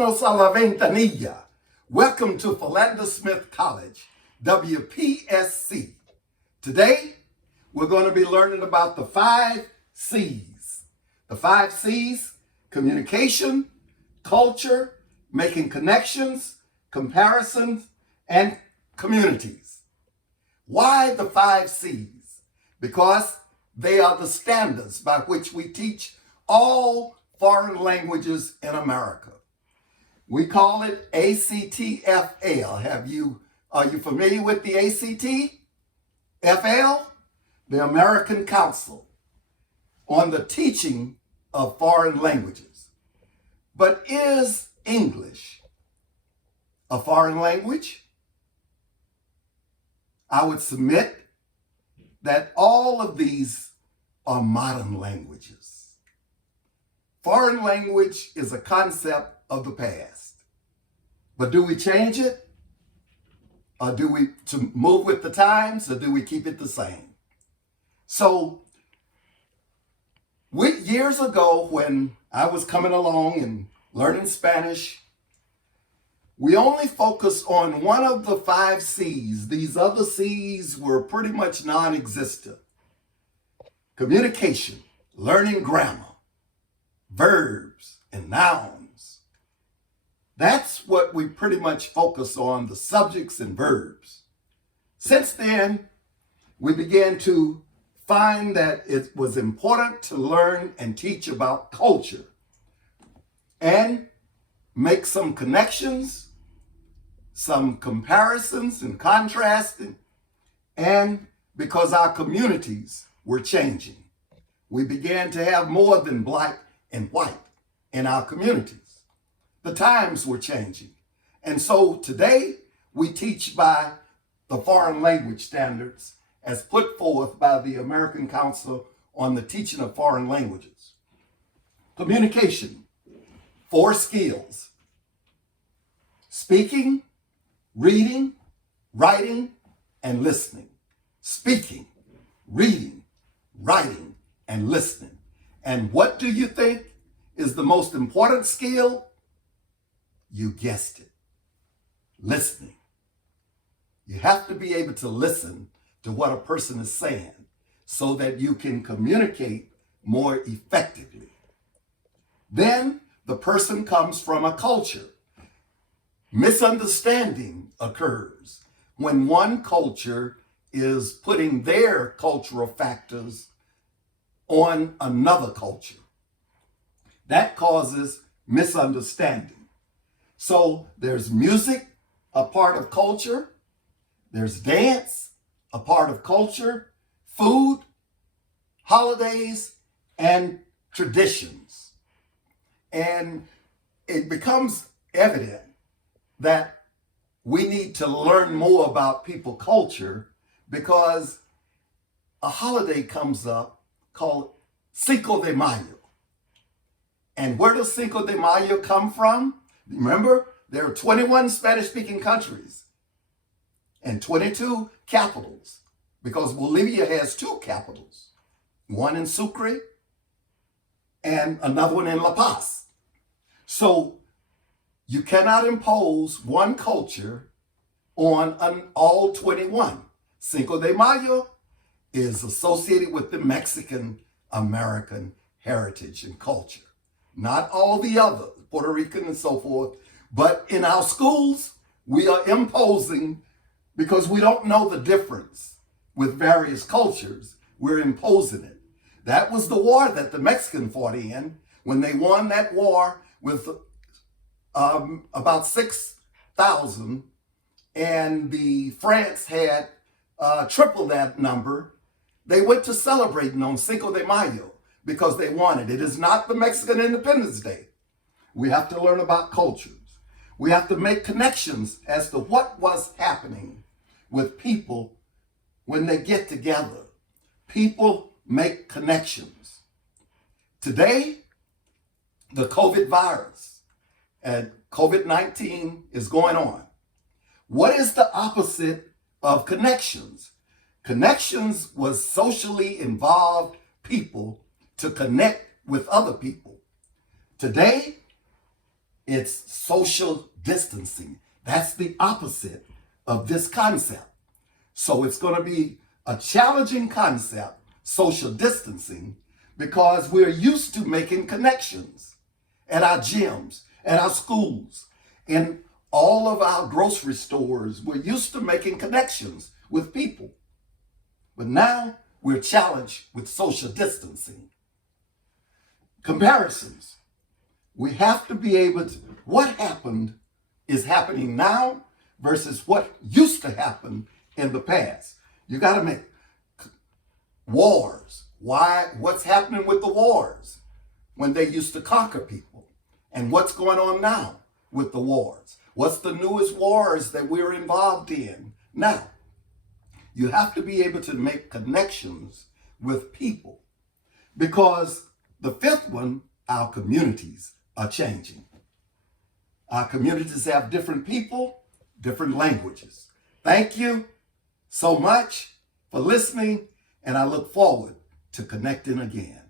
Bienvenidos a la ventanilla. Welcome to Philander Smith College, WPSC. Today, we're going to be learning about the 5 C's. The 5 C's: communication, culture, making connections, comparisons, and communities. Why the 5 C's? Because they are the standards by which we teach all foreign languages in America. We call it ACTFL. Are you familiar with the ACTFL? The American Council on the Teaching of Foreign Languages. But is English a foreign language? I would submit that all of these are modern languages. Foreign language is a concept of the past. But do we change it? Or do we to move with the times, or do we keep it the same? So, years ago when I was coming along and learning Spanish, we only focused on one of the 5 C's. These other C's were pretty much non-existent. Communication, learning grammar, verbs, and nouns. That's what we pretty much focus on, the subjects and verbs. Since then, we began to find that it was important to learn and teach about culture and make some connections, some comparisons and contrasting, and because our communities were changing. We began to have more than black and white in our communities. The times were changing. And so today we teach by the foreign language standards as put forth by the American Council on the Teaching of Foreign Languages. Communication, 4 skills: speaking, reading, writing, and listening. Speaking, reading, writing, and listening. And what do you think is the most important skill? You guessed it. Listening. You have to be able to listen to what a person is saying so that you can communicate more effectively. Then the person comes from a culture. Misunderstanding occurs when one culture is putting their cultural factors on another culture. That causes misunderstanding. So there's music, a part of culture. There's dance, a part of culture. Food, holidays, and traditions. And it becomes evident that we need to learn more about people's culture because a holiday comes up called Cinco de Mayo. And where does Cinco de Mayo come from? Remember, there are 21 Spanish-speaking countries and 22 capitals, because Bolivia has 2 capitals, one in Sucre and another one in La Paz. So you cannot impose one culture on all 21. Cinco de Mayo is associated with the Mexican American heritage and culture. Not all the other, Puerto Rican and so forth, but in our schools, we are imposing, because we don't know the difference with various cultures, we're imposing it. That was the war that the Mexicans fought in when they won that war with about 6,000, and the France had triple that number. They went to celebrating on Cinco de Mayo because they won it. It is not the Mexican Independence Day. We have to learn about cultures. We have to make connections as to what was happening with people when they get together. People make connections. Today, the COVID virus and COVID-19 is going on. What is the opposite of connections? Connections was socially involved people to connect with other people. Today, It's social distancing. That's the opposite of this concept. So it's going to be a challenging concept, social distancing, because we're used to making connections at our gyms, at our schools, in all of our grocery stores. We're used to making connections with people. But now we're challenged with social distancing. Comparisons. We have to be able to, what happened is happening now versus what used to happen in the past. You got to make wars. Why? What's happening with the wars when they used to conquer people? And what's going on now with the wars? What's the newest wars that we're involved in now? You have to be able to make connections with people, because the fifth one, our communities are changing. Our communities have different people, different languages. Thank you so much for listening, and I look forward to connecting again.